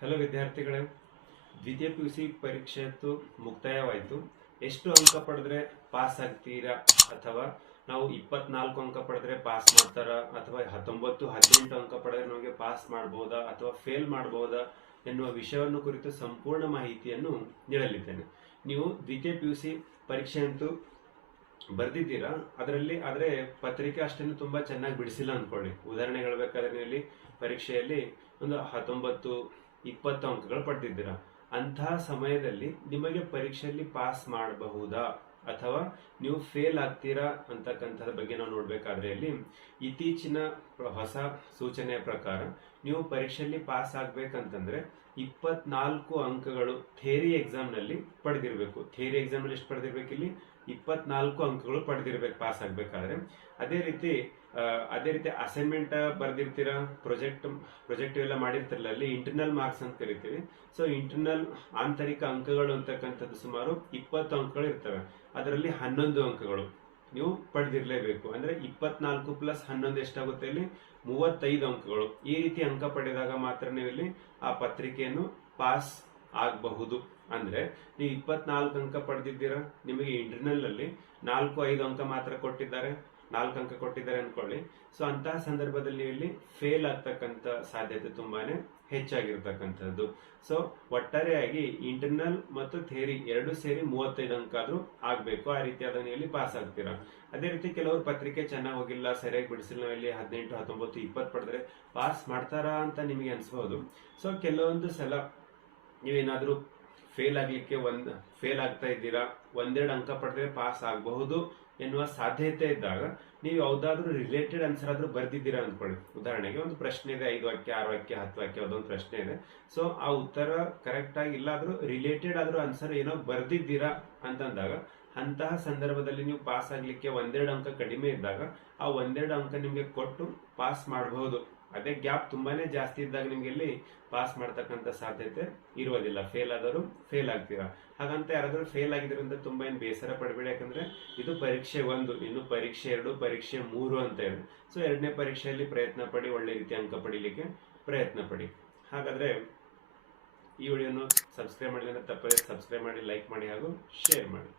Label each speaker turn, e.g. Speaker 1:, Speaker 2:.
Speaker 1: Hello ವಿದ್ಯಾರ್ಥಿಗಳೇ, ದ್ವಿತೀಯ P U C ಪರೀಕ್ಷೆಯತ್ತು ಮುಕ್ತಾಯವಾಯಿತು. ಎಷ್ಟು ಅಂಕ ಪಡೆದ್ರೆ ಪಾಸ್ ಆಗ್ತೀರಾ? ಅಥವಾ ನಾವು ಇಪ್ಪತ್ನಾಲ್ಕು ಅಂಕ ಪಡೆದ್ರೆ ಪಾಸ್ ಮಾಡ್ತಾರಾ? ಅಥವಾ ಹತ್ತೊಂಬತ್ತು, ಹದಿನೆಂಟು ಅಂಕ ಪಡೆದ್ರೆ ನಮಗೆ ಪಾಸ್ ಮಾಡ್ಬೋದಾ? ಅಥವಾ ಫೇಲ್ ಮಾಡ್ಬೋದಾ? ಎನ್ನುವ ವಿಷಯವನ್ನು ಕುರಿತು ಸಂಪೂರ್ಣ ಮಾಹಿತಿಯನ್ನು ನೀಡಲಿದ್ದೇನೆ. ನೀವು ದ್ವಿತೀಯ ಪಿ ಯು ಸಿ ಪರೀಕ್ಷೆಯಂತೂ ಬರ್ದಿದ್ದೀರಾ? ಅದರಲ್ಲಿ, ಆದರೆ ಪತ್ರಿಕೆ ಅಷ್ಟೇನು ತುಂಬ ಚೆನ್ನಾಗಿ ಬಿಡಿಸಿಲ್ಲ ಅಂದ್ಕೊಳ್ಳಿ. ಉದಾಹರಣೆ ಹೇಳ್ಬೇಕಾದ್ರೆ ಇಲ್ಲಿ ಪರೀಕ್ಷೆಯಲ್ಲಿ ಒಂದು ಹತ್ತೊಂಬತ್ತು ಇಪ್ಪತ್ತು ಅಂಕಗಳು ಪಡೆದಿದ್ದೀರಾ ಅಂತಹ ಸಮಯದಲ್ಲಿ ನಿಮಗೆ ಪರೀಕ್ಷೆಯಲ್ಲಿ ಪಾಸ್ ಮಾಡಬಹುದಾ? ಅಥವಾ ನೀವು ಫೇಲ್ ಆಗ್ತೀರಾ ಅಂತಕ್ಕಂಥದ್ರ ಬಗ್ಗೆ ನಾವು ನೋಡ್ಬೇಕಾದ್ರೆ ಇಲ್ಲಿ ಇತ್ತೀಚಿನ ಹೊಸ ಸೂಚನೆಯ ಪ್ರಕಾರ ನೀವು ಪರೀಕ್ಷೆಯಲ್ಲಿ ಪಾಸ್ ಆಗ್ಬೇಕಂತಂದ್ರೆ ಇಪ್ಪತ್ನಾಲ್ಕು ಅಂಕಗಳು ಥೇರಿ ಎಕ್ಸಾಮ್ನಲ್ಲಿ ಪಡೆದಿರಬೇಕು. ಥೇರಿ ಎಕ್ಸಾಮ್ನಲ್ಲಿ ಎಷ್ಟು ಪಡೆದಿರ್ಬೇಕು ಇಲ್ಲಿ? ಇಪ್ಪತ್ನಾಲ್ಕು ಅಂಕಗಳು ಪಡೆದಿರ್ಬೇಕು ಪಾಸ್ ಆಗ್ಬೇಕಾದ್ರೆ. ಅದೇ ರೀತಿ ಅದೇ ರೀತಿ ಅಸೈನ್ಮೆಂಟ್ ಬರೆದಿರ್ತೀರ? ಪ್ರೊಜೆಕ್ಟ್ ಪ್ರೊಜೆಕ್ಟ್ ಎಲ್ಲ ಮಾಡಿರ್ತಿರಲ್ಲ, ಅಲ್ಲಿ ಇಂಟರ್ನಲ್ ಮಾರ್ಕ್ಸ್ ಅಂತ ಕರಿತೀವಿ. ಸೊ ಇಂಟರ್ನಲ್ ಆಂತರಿಕ ಅಂಕಗಳು ಅಂತಕ್ಕಂಥದ್ದು ಸುಮಾರು ಇಪ್ಪತ್ತು ಅಂಕಗಳು ಇರ್ತವೆ. ಅದರಲ್ಲಿ ಹನ್ನೊಂದು ಅಂಕಗಳು. ನೀವು ಪಡೆದಿರಲೇಬೇಕು. ಅಂದ್ರೆ ಇಪ್ಪತ್ನಾಲ್ಕು ಪ್ಲಸ್ ಹನ್ನೊಂದು ಎಷ್ಟಾಗುತ್ತೆ ಇಲ್ಲಿ? ಮೂವತ್ತೈದು ಅಂಕಗಳು. ಈ ರೀತಿ ಅಂಕ ಪಡೆದಾಗ ಮಾತ್ರ ನೀವು ಇಲ್ಲಿ ಆ ಪತ್ರಿಕೆಯನ್ನು ಪಾಸ್ ಆಗಬಹುದು. ಅಂದ್ರೆ ನೀವು ಇಪ್ಪತ್ನಾಲ್ಕು ಅಂಕ ಪಡೆದಿದ್ದೀರಾ? ನಿಮಗೆ ಇಂಟರ್ನಲ್ ಅಲ್ಲಿ ನಾಲ್ಕು ಐದು ಅಂಕ ಮಾತ್ರ ಕೊಟ್ಟಿದ್ದಾರೆ. ನಾಲ್ಕು ಅಂಕ ಕೊಟ್ಟಿದ್ದಾರೆ ಅನ್ಕೊಳ್ಳಿ. ಸೊ ಅಂತಹ ಸಂದರ್ಭದಲ್ಲಿ ಇಲ್ಲಿ ಫೇಲ್ ಆಗ್ತಕ್ಕಂಥ ಸಾಧ್ಯತೆ ತುಂಬಾನೇ ಹೆಚ್ಚಾಗಿರ್ತಕ್ಕಂಥದ್ದು. ಸೊ ಒಟ್ಟಾರೆಯಾಗಿ ಇಂಟರ್ನಲ್ ಮತ್ತು ಥೇರಿ ಎರಡು ಸೇರಿ ಮೂವತ್ತೈದು ಅಂಕ ಆದ್ರೂ ಆಗ್ಬೇಕು. ಆ ರೀತಿ ಅದನ್ನ ಪಾಸ್ ಆಗ್ತೀರಾ. ಅದೇ ರೀತಿ ಕೆಲವರು ಪತ್ರಿಕೆ ಚೆನ್ನಾಗಿ ಹೋಗಿಲ್ಲ, ಸರಿಯಾಗಿ ಬಿಡಿಸಿಲ್ಲ. ಇಲ್ಲಿ ಹದಿನೆಂಟು, ಹತ್ತೊಂಬತ್ತು, ಇಪ್ಪತ್ತು ಪಡೆದ್ರೆ ಪಾಸ್ ಮಾಡ್ತಾರಾ ಅಂತ ನಿಮಗೆ ಅನ್ಸ್ಬಹುದು ಸೊ ಕೆಲವೊಂದು ಸಲ ನೀವೇನಾದ್ರೂ ಫೇಲ್ ಆಗಲಿಕ್ಕೆ ಒಂದು ಫೇಲ್ ಆಗ್ತಾ ಇದ್ದೀರಾ, ಒಂದೆರಡು ಅಂಕ ಪಡೆದ್ರೆ ಪಾಸ್ ಆಗಬಹುದು ಎನ್ನುವ ಸಾಧ್ಯತೆ ಇದ್ದಾಗ ನೀವು ಯಾವುದಾದ್ರೂ ರಿಲೇಟೆಡ್ ಆನ್ಸರ್ ಆದ್ರೂ ಬರ್ದಿದ್ದೀರಾ ಅನ್ಕೊಳ್ಳಿ ಉದಾಹರಣೆಗೆ ಒಂದು ಪ್ರಶ್ನೆ ಇದೆ, ಐದು ವಾಕ್ಯ, ಆರು ವಾಕ್ಯ, ಹತ್ತು ವಾಕ್ಯ ಅದೊಂದು ಪ್ರಶ್ನೆ ಇದೆ. ಸೊ ಆ ಉತ್ತರ ಕರೆಕ್ಟ್ ಆಗಿ ಇಲ್ಲಾದ್ರೂ ರಿಲೇಟೆಡ್ ಆದ್ರೂ ಆನ್ಸರ್ ಏನೋ ಬರ್ದಿದ್ದೀರಾ ಅಂತಂದಾಗ, ಅಂತಹ ಸಂದರ್ಭದಲ್ಲಿ ನೀವು ಪಾಸ್ ಆಗಲಿಕ್ಕೆ ಒಂದೆರಡು ಅಂಕ ಕಡಿಮೆ ಇದ್ದಾಗ, ಆ ಒಂದೆರಡು ಅಂಕ ನಿಮಗೆ ಕೊಟ್ಟು ಪಾಸ್ ಮಾಡಬಹುದು. ಅದೇ ಗ್ಯಾಪ್ ತುಂಬಾನೇ ಜಾಸ್ತಿ ಇದ್ದಾಗ ನಿಮ್ಗೆ ಇಲ್ಲಿ ಪಾಸ್ ಮಾಡ್ತಕ್ಕಂಥ ಸಾಧ್ಯತೆ ಇರುವುದಿಲ್ಲ. ಫೇಲ್ ಆದರೂ ಫೇಲ್ ಆಗ್ತೀರಾ? ಹಾಗಂತ ಯಾರಾದರೂ ಫೇಲ್ ಆಗಿದ್ರಿಂದ ತುಂಬಾ ಏನು ಬೇಸರ ಪಡಬೇಡಿ, ಯಾಕಂದ್ರೆ ಇದು ಪರೀಕ್ಷೆ ಒಂದು, ಇನ್ನು ಪರೀಕ್ಷೆ ಎರಡು, ಪರೀಕ್ಷೆ ಮೂರು ಅಂತ ಹೇಳಿ. ಸೊ ಎರಡನೇ ಪರೀಕ್ಷೆಯಲ್ಲಿ ಪ್ರಯತ್ನ ಪಡಿ, ಒಳ್ಳೆ ರೀತಿ ಅಂಕ ಪಡೀಲಿಕ್ಕೆ ಪ್ರಯತ್ನ ಪಡಿ. ಹಾಗಾದ್ರೆ ಈ ವಿಡಿಯೋನು ಸಬ್ಸ್ಕ್ರೈಬ್ ಮಾಡಿದ್ರೆ ತಪ್ಪದೆ ಸಬ್ಸ್ಕ್ರೈಬ್ ಮಾಡಿ ಲೈಕ್ ಮಾಡಿ ಹಾಗೂ ಶೇರ್ ಮಾಡಿ.